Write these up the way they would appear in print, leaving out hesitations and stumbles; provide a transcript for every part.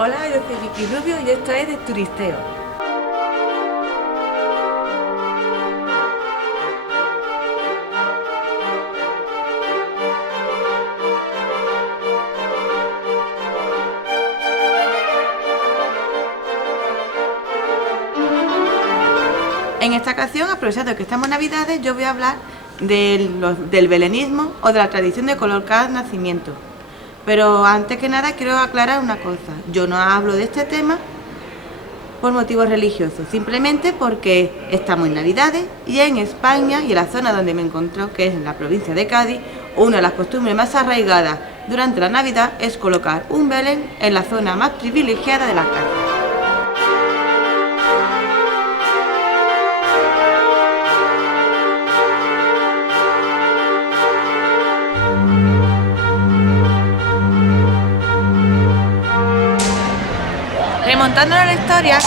Hola, yo soy Vicky Rubio y esto es de Turisteo. En esta ocasión, aprovechando que estamos en Navidades, yo voy a hablar del belenismo o de la tradición de colocar nacimiento. Pero antes que nada quiero aclarar una cosa. Yo no hablo de este tema por motivos religiosos, simplemente porque estamos en Navidades y en España y en la zona donde me encuentro, que es en la provincia de Cádiz, una de las costumbres más arraigadas durante la Navidad es colocar un Belén en la zona más privilegiada de la casa. Remontándonos a la historia,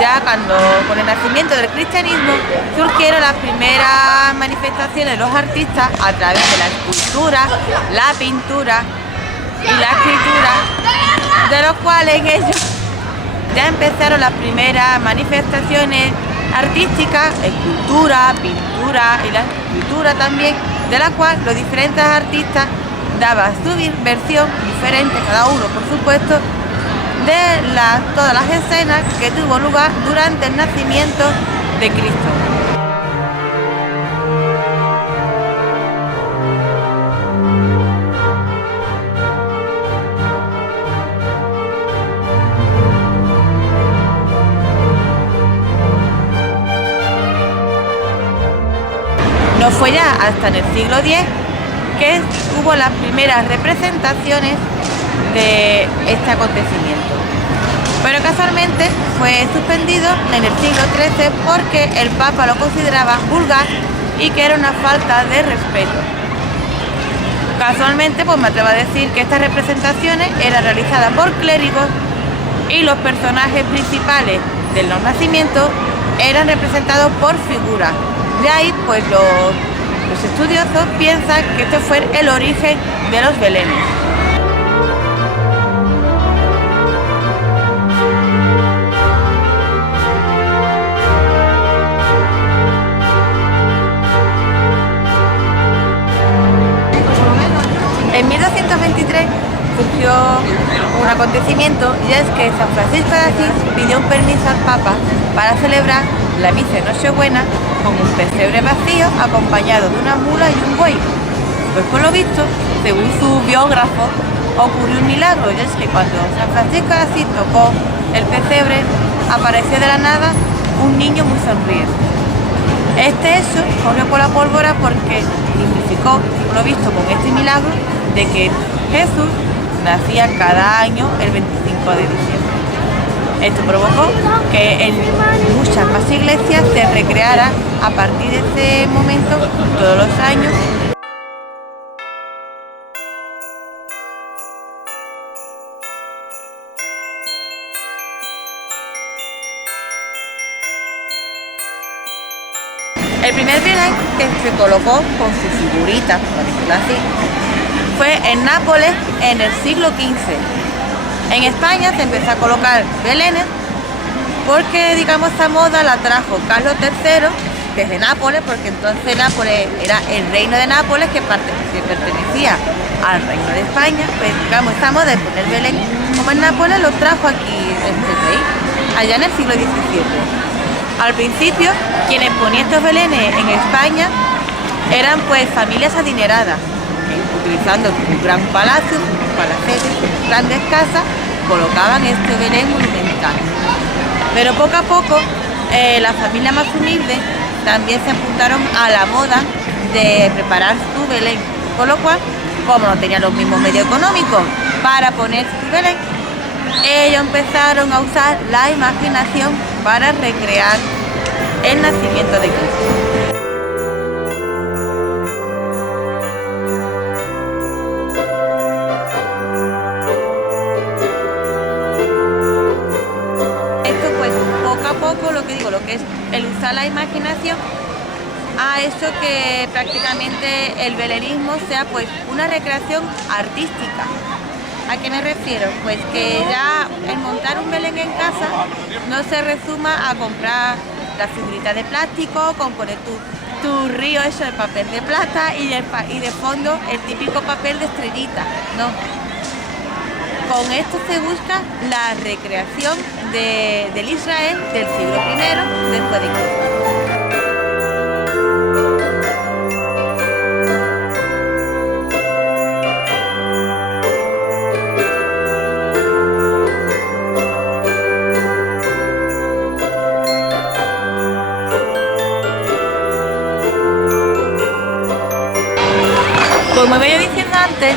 ya cuando con el nacimiento del cristianismo surgieron las primeras manifestaciones de los artistas a través de la escultura, la pintura y la escritura, de los cuales en ellos ya empezaron las primeras manifestaciones artísticas, escultura, pintura y la escritura también, de la cual los diferentes artistas daban su versión diferente, cada uno por supuesto, de todas las escenas que tuvo lugar durante el nacimiento de Cristo. No fue ya hasta en el siglo X que hubo las primeras representaciones de este acontecimiento, pero casualmente fue suspendido en el siglo XIII porque el Papa lo consideraba vulgar y que era una falta de respeto. Casualmente, pues me atrevo a decir que estas representaciones eran realizadas por clérigos y los personajes principales de los nacimientos eran representados por figuras. De ahí, pues los estudiosos piensan que este fue el origen de los belenes. En 1223 surgió un acontecimiento, y es que San Francisco de Asís pidió un permiso al Papa para celebrar la misa de Nochebuena con un pesebre vacío acompañado de una mula y un buey. Pues por lo visto, según su biógrafo, ocurrió un milagro, y es que cuando San Francisco de Asís tocó el pesebre, apareció de la nada un niño muy sonriente. Este hecho corrió por la pólvora porque significó, por lo visto con este milagro, de que Jesús nacía cada año el 25 de diciembre. Esto provocó que en muchas más iglesias se recreara a partir de ese momento todos los años. El primer Belén que se colocó con su figurita, por decirlo así, fue en Nápoles en el siglo XV. En España se empezó a colocar belenes porque, digamos, esta moda la trajo Carlos III desde Nápoles, porque entonces Nápoles era el reino de Nápoles que pertenecía al reino de España. Pues, digamos, esta moda de poner Belén como en Nápoles lo trajo aquí este rey, allá en el siglo XVII. Al principio, quienes ponían estos belenes en España eran pues familias adineradas, utilizando un gran palacio, palacetes, grandes casas, colocaban este Belén monumental. Pero poco a poco, las familias más humildes también se apuntaron a la moda de preparar su Belén, con lo cual, como no tenían los mismos medios económicos para poner su Belén, ellos empezaron a usar la imaginación para recrear el nacimiento de Cristo. Esto pues poco a poco, lo que es el usar la imaginación, ha hecho que prácticamente el belenismo sea pues una recreación artística. ¿A qué me refiero? Pues que ya el montar un Belén en casa no se resuma a comprar la figurita de plástico, con poner tu río hecho de papel de plata y de fondo el típico papel de estrellita, no. Con esto se busca la recreación del Israel del siglo I después de Cristo. Como venía diciendo antes,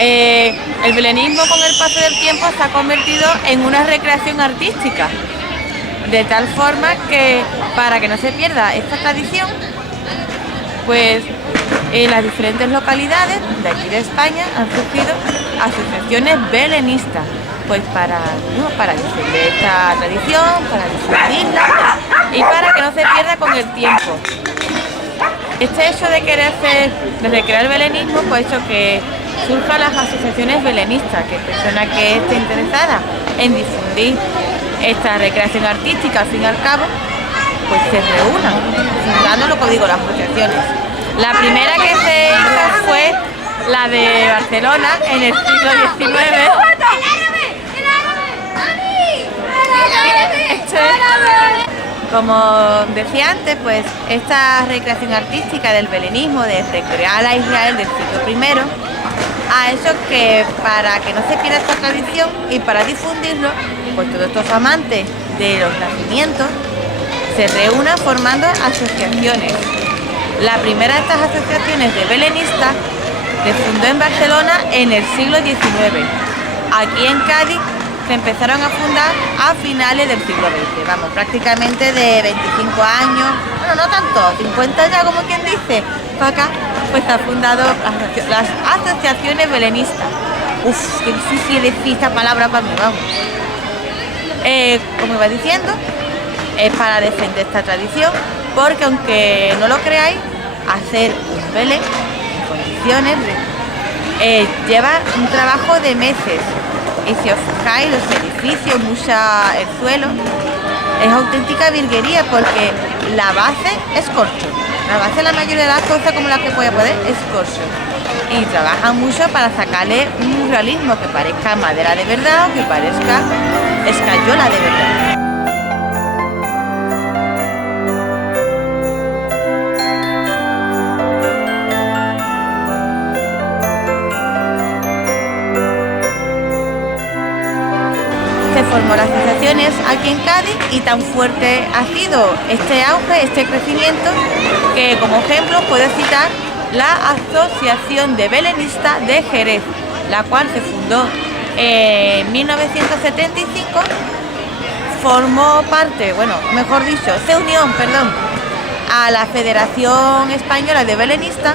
el belenismo con el paso del tiempo se ha convertido en una recreación artística, de tal forma que para que no se pierda esta tradición, pues en las diferentes localidades de aquí de España han surgido asociaciones belenistas, pues para defender esta tradición, para difundirla y para que no se pierda con el tiempo. Este hecho de de recrear el belenismo, pues ha hecho que surjan las asociaciones belenistas, que persona que esté interesada en difundir esta recreación artística, al fin y al cabo, pues se reúnan, fundando lo que digo, las asociaciones. La primera que se hizo fue la de Barcelona en el siglo XIX. Como decía antes, pues esta recreación artística del belenismo, de recrear a Israel del siglo I, ha hecho que para que no se pierda esta tradición y para difundirlo, pues todos estos amantes de los nacimientos se reúnan formando asociaciones. La primera de estas asociaciones de belenistas se fundó en Barcelona en el siglo XIX. Aquí en Cádiz se empezaron a fundar a finales del siglo XX, vamos, prácticamente de 25 años, bueno, no tanto, 50 ya como quien dice, para acá, pues se han fundado las asociaciones belenistas. Uf, qué difícil decir esta palabra para mí, vamos. Como iba diciendo, es para defender esta tradición, porque aunque no lo creáis, hacer un Belén en condiciones lleva un trabajo de meses. Y si os fijáis, los edificios, el suelo, es auténtica virguería, porque la base es corcho. La base de la mayoría de las cosas, como las que voy a poner, es corcho. Y trabajan mucho para sacarle un realismo, que parezca madera de verdad o que parezca escayola de verdad. Se formó las asociaciones aquí en Cádiz y tan fuerte ha sido este auge, este crecimiento, que como ejemplo puedo citar la Asociación de Belenistas de Jerez, la cual se fundó en 1975, formó parte, bueno, mejor dicho, se unió, a la Federación Española de Belenistas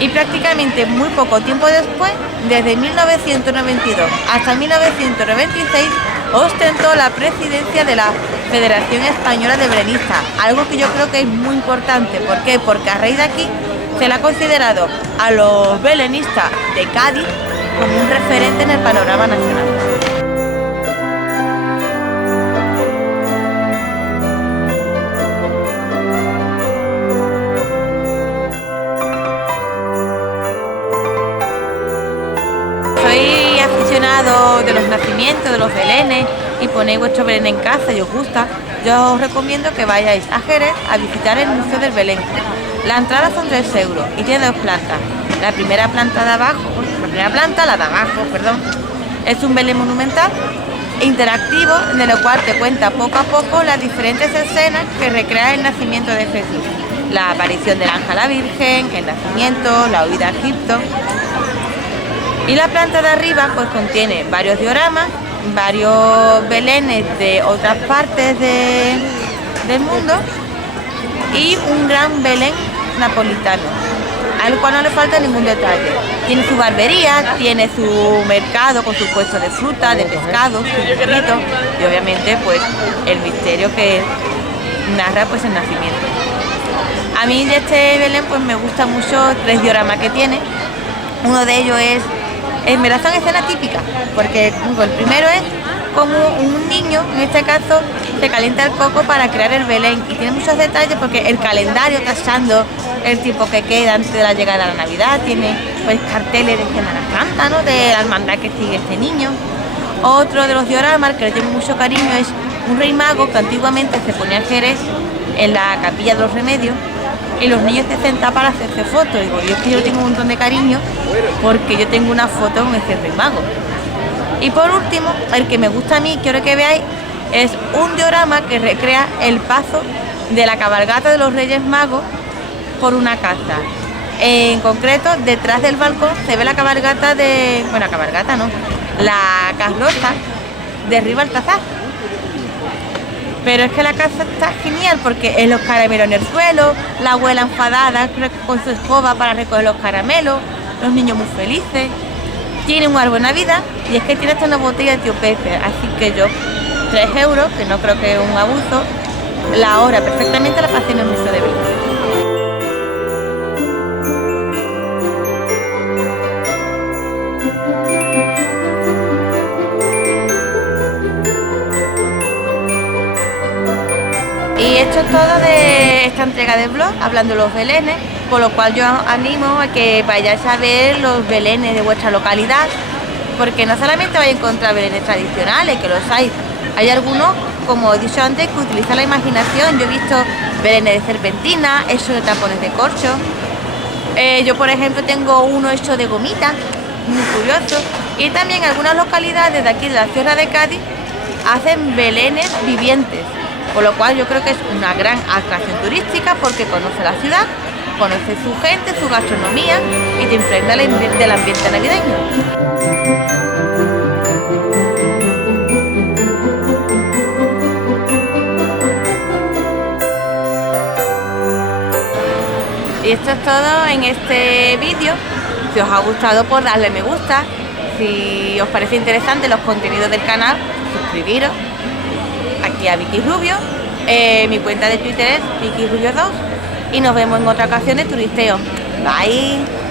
y prácticamente muy poco tiempo después, desde 1992 hasta 1996, ostentó la presidencia de la Federación Española de Belenistas, algo que yo creo que es muy importante. ¿Por qué? Porque a raíz de aquí se le ha considerado a los belenistas de Cádiz como un referente en el panorama nacional. Soy aficionado de los nacimientos, de los belenes, y ponéis vuestro Belén en casa y os gusta, yo os recomiendo que vayáis a Jerez a visitar el Museo del Belén. La entrada son 3 euros y tiene 2 plantas. La primera planta de abajo, la de abajo, es un Belén monumental interactivo, de lo cual te cuenta poco a poco las diferentes escenas que recrea el nacimiento de Jesús. La aparición del ángel a la Virgen, el nacimiento, la huida a Egipto. Y la planta de arriba pues contiene varios dioramas, varios belenes de otras partes del mundo y un gran Belén napolitano, al cual no le falta ningún detalle. Tiene su barbería, tiene su mercado con su puesto de fruta, de pescado, su burrito y obviamente pues el misterio que narra pues el nacimiento. A mí de este Belén pues me gusta mucho 3 dioramas que tiene. Uno de ellos es En verdad son escenas típicas, porque el primero es como un niño, en este caso, se calienta el coco para crear el Belén y tiene muchos detalles porque el calendario tachando el tiempo que queda antes de la llegada de la Navidad, tiene pues carteles de Semana Santa, ¿no?, de la hermandad que sigue este niño. Otro de los dioramas que le tengo mucho cariño es un rey mago que antiguamente se ponía en Jerez en la capilla de los Remedios y los niños se sentaban para hacerse fotos. Digo, yo es que yo tengo un montón de cariño porque yo tengo una foto con ese rey mago. Y por último, el que me gusta a mí, quiero que veáis, es un diorama que recrea el paso de la cabalgata de los Reyes Magos por una casa. En concreto, detrás del balcón se ve la cabalgata de... bueno, cabalgata no, la carroza de Rey Baltasar. Pero es que la casa está genial porque es los caramelos en el suelo, la abuela enfadada con su escoba para recoger los caramelos, los niños muy felices. Tiene un árbol de Navidad y es que tiene hasta una botella de Tío Pepe, así que yo 3 euros, que no creo que es un abuso, la hora perfectamente la pasé en el Museo de Belén. Y esto es todo de esta entrega del blog, hablando de los belenes, por lo cual yo animo a que vayáis a ver los belenes de vuestra localidad, porque no solamente vais a encontrar belenes tradicionales, que los hay algunos, como he dicho antes, que utilizan la imaginación. Yo he visto belenes de serpentina, hechos de tapones de corcho. Yo, por ejemplo, tengo uno hecho de gomita, muy curioso. Y también algunas localidades de aquí de la Sierra de Cádiz hacen belenes vivientes, por lo cual yo creo que es una gran atracción turística porque conoce la ciudad, conoce su gente, su gastronomía y te impregna del ambiente navideño. Y esto es todo en este vídeo. Si os ha gustado, pues darle me gusta. Si os parece interesante los contenidos del canal, suscribiros aquí a Vicky Rubio. Mi cuenta de Twitter es VickyRubio2 y nos vemos en otra ocasión de turisteo. Bye.